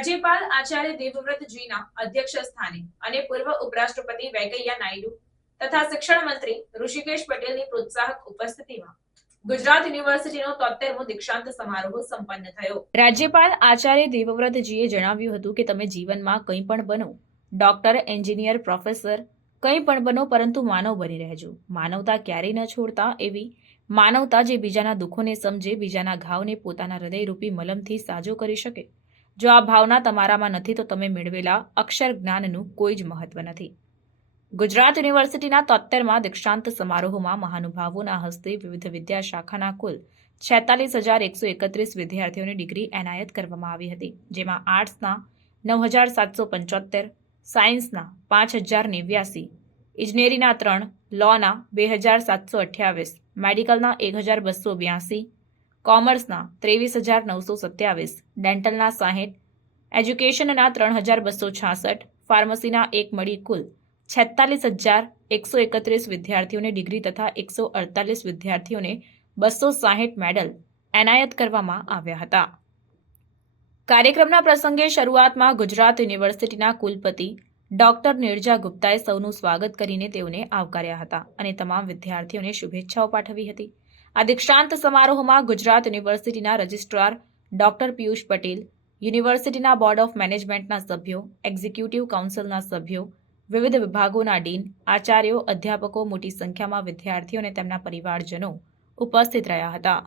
રાજ્યપાલ આચાર્ય દેવવ્રતજીના અધ્યક્ષ સ્થાને અને પૂર્વ ઉપરાષ્ટ્રપતિ વેંકૈયા નાયડુ તથા શિક્ષણ મંત્રી ઋષિકેશ પટેલની પ્રોત્સાહક ઉપસ્થિતિમાં ગુજરાત યુનિવર્સિટીનો તોતેરમો દીક્ષાંત સમારોહ સંપન્ન થયો. રાજ્યપાલ આચાર્ય દેવવ્રતજીએ જણાવ્યું હતું કે તમે જીવનમાં કંઈ પણ બનો, ડોક્ટર, એન્જિનિયર, પ્રોફેસર, કંઈ પણ બનો પરંતુ માનવ બની રહેજો. માનવતા ક્યારેય ન છોડતા એવી માનવતા જે બીજાના દુઃખોને સમજે, બીજાના ઘાવને પોતાના હૃદયરૂપી મલમથી સાજો કરી શકે. જો આ ભાવના તમારામાં નથી, તો તમે મેળવેલા અક્ષર જ્ઞાનનું કોઈ જ મહત્વ નથી. ગુજરાત યુનિવર્સિટીના તોતેરમાં દીક્ષાંત સમારોહમાં મહાનુભાવોના હસ્તે વિવિધ વિદ્યા શાખાના કુલ છેતાલીસ હજાર એકસો એકત્રીસ વિદ્યાર્થીઓની ડિગ્રી એનાયત કરવામાં આવી હતી, જેમાં આર્ટ્સના નવ હજાર સાતસો પંચોતેર સાયન્સના પાંચ હજાર નેવ્યાસી, ઇજનેરીના ત્રણ, લોના બે હજાર સાતસો અઠ્યાવીસ, મેડિકલના એક હજાર બસો બ્યાસી કોમર્સના ત્રેવીસ હજાર નવસો સત્યાવીસ, ડેન્ટલના સાહીઠ, એજ્યુકેશનના ત્રણ હજાર બસો છાસઠ, ફાર્મસીના એક મળી કુલ છેતાલીસ હજાર એકસો એકત્રીસ વિદ્યાર્થીઓને ડિગ્રી તથા એકસો અડતાલીસ વિદ્યાર્થીઓને બસો સાહીઠ મેડલ એનાયત કરવામાં આવ્યા હતા. કાર્યક્રમના પ્રસંગે શરૂઆતમાં ગુજરાત યુનિવર્સિટીના કુલપતિ ડોક્ટર નિર્જા ગુપ્તાએ સૌનું સ્વાગત કરીને તેઓને આવકાર્યા હતા અને તમામ વિદ્યાર્થીઓને શુભેચ્છાઓ પાઠવી હતી. આ દીક્ષાંત સમારોહમાં ગુજરાત યુનિવર્સિટીના રજિસ્ટ્રાર ડોક્ટર પિયુષ પટેલ, યુનિવર્સિટીના બોર્ડ ઓફ મેનેજમેન્ટના સભ્યો, એક્ઝિક્યુટિવ કાઉન્સિલના સભ્યો, વિવિધ વિભાગોના ડીન, આચાર્યો, અધ્યાપકો, મોટી સંખ્યામાં વિદ્યાર્થીઓ અને તેમના પરિવારજનો ઉપસ્થિત રહ્યા હતા.